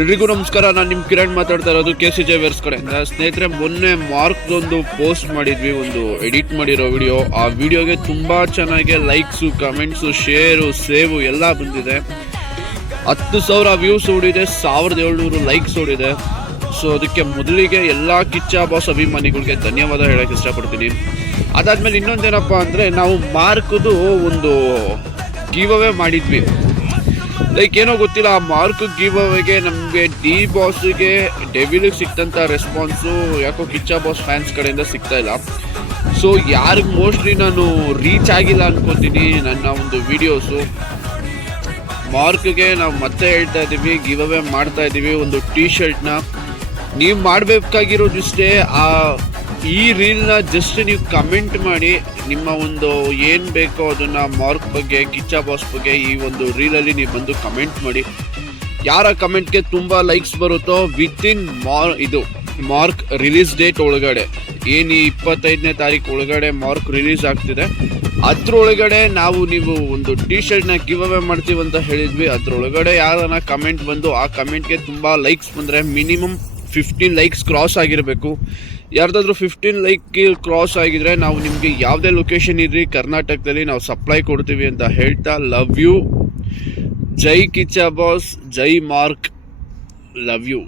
ಎಲ್ರಿಗೂ ನಮಸ್ಕಾರ. ನಾನು ನಿಮ್ಮ ಕಿರಣ್ ಮಾತಾಡ್ತಾ ಇರೋದು KCJ ವೇರ್ಸ್ ಕಡೆಯಿಂದ. ಸ್ನೇಹಿತರೆ, ಮೊನ್ನೆ ಮಾರ್ಕ್ದೊಂದು ಪೋಸ್ಟ್ ಮಾಡಿದ್ವಿ, ಒಂದು ಎಡಿಟ್ ಮಾಡಿರೋ ವಿಡಿಯೋ. ಆ ವಿಡಿಯೋಗೆ ತುಂಬ ಚೆನ್ನಾಗಿ ಲೈಕ್ಸು, ಕಮೆಂಟ್ಸು, ಶೇರು, ಸೇವು ಎಲ್ಲ ಬಂದಿದೆ. 10,000 ವ್ಯೂಸ್ ಓಡಿದೆ, 1,700 ಲೈಕ್ಸ್ ಓಡಿದೆ. ಸೊ ಅದಕ್ಕೆ ಮೊದಲಿಗೆ ಎಲ್ಲ ಕಿಚ್ಚ ಬಾಸ್ ಅಭಿಮಾನಿಗಳಿಗೆ ಧನ್ಯವಾದ ಹೇಳೋಕ್ಕೆ ಇಷ್ಟಪಡ್ತೀನಿ. ಅದಾದಮೇಲೆ ಇನ್ನೊಂದೇನಪ್ಪ ಅಂದರೆ, ನಾವು ಮಾರ್ಕ್ದು ಒಂದು ಗಿವ್ ಅವೇ ಮಾಡಿದ್ವಿ. ಲೈಕ್ ಏನೋ ಗೊತ್ತಿಲ್ಲ, ಆ ಮಾರ್ಕ್ ಗಿವ್ ಅವೇಗೆ ನಮಗೆ ಡಿ ಬಾಸ್ಗೆ ಡೆವಿಲಿಗೆ ಸಿಕ್ತಂಥ ರೆಸ್ಪಾನ್ಸು ಯಾಕೋ ಕಿಚ್ಚ ಬಾಸ್ ಫ್ಯಾನ್ಸ್ ಕಡೆಯಿಂದ ಸಿಗ್ತಾ ಇಲ್ಲ. ಸೊ ಯಾರಿಗೆ ಮೋಸ್ಟ್ಲಿ ನಾನು ರೀಚ್ ಆಗಿಲ್ಲ ಅನ್ಕೋತೀನಿ ನನ್ನ ಒಂದು ವಿಡಿಯೋಸು. ಮಾರ್ಕ್ಗೆ ನಾವು ಮತ್ತೆ ಹೇಳ್ತಾ ಇದ್ದೀವಿ, ಗಿವ್ ಅವೇ ಮಾಡ್ತಾ ಇದ್ದೀವಿ ಒಂದು ಟೀ ಶರ್ಟ್ನ. ನೀವು ಮಾಡಬೇಕಾಗಿರೋದಿಷ್ಟೇ, ಈ ರೀಲ್ನ ಜಸ್ಟ್ ನೀವು ಕಮೆಂಟ್ ಮಾಡಿ, ನಿಮ್ಮ ಒಂದು ಏನು ಬೇಕೋ ಅದನ್ನು ಮಾರ್ಕ್ ಬಗ್ಗೆ, ಕಿಚ್ಚ ಬಾಸ್ ಬಗ್ಗೆ ಈ ಒಂದು ರೀಲಲ್ಲಿ ನೀವು ಬಂದು ಕಮೆಂಟ್ ಮಾಡಿ. ಯಾರ ಕಮೆಂಟ್ಗೆ ತುಂಬ ಲೈಕ್ಸ್ ಬರುತ್ತೋ ವಿತಿನ್ ಮಾರ್ಕ್ ರಿಲೀಸ್ ಡೇಟ್ ಒಳಗಡೆ, ಏನು 25ನೇ ತಾರೀಕು ಒಳಗಡೆ ಮಾರ್ಕ್ ರಿಲೀಸ್ ಆಗ್ತಿದೆ, ಅದರೊಳಗಡೆ ನೀವು ಒಂದು ಟೀ ಶರ್ಟ್ನ ಗಿವ್ ಅವೇ ಮಾಡ್ತೀವಿ ಅಂತ ಹೇಳಿದ್ವಿ. ಅದರೊಳಗಡೆ ಯಾರನ್ನ ಕಮೆಂಟ್ ಬಂದು ಆ ಕಮೆಂಟ್ಗೆ ತುಂಬ ಲೈಕ್ಸ್ ಬಂದರೆ, ಮಿನಿಮಮ್ 15 ಲೈಕ್ಸ್ ಕ್ರಾಸ್ ಆಗಿರಬೇಕು. ಯಾರ್ದಾದ್ರೂ 15 ಲೈಕ್ ಕ್ರಾಸ್ ಆಗಿದ್ರೆ ನಾವು ನಿಮಗೆ ಯಾವುದೇ ಲೊಕೇಶನ್ ಇರ್ರಿ ಕರ್ನಾಟಕದಲ್ಲಿ ನಾವು ಸಪ್ಲೈ ಕೊಡ್ತೀವಿ ಅಂತ ಹೇಳ್ತಾ, ಲವ್ ಯು. ಜೈ ಕಿಚ್ಚ ಬಾಸ್, ಜೈ ಮಾರ್ಕ್, ಲವ್ ಯು.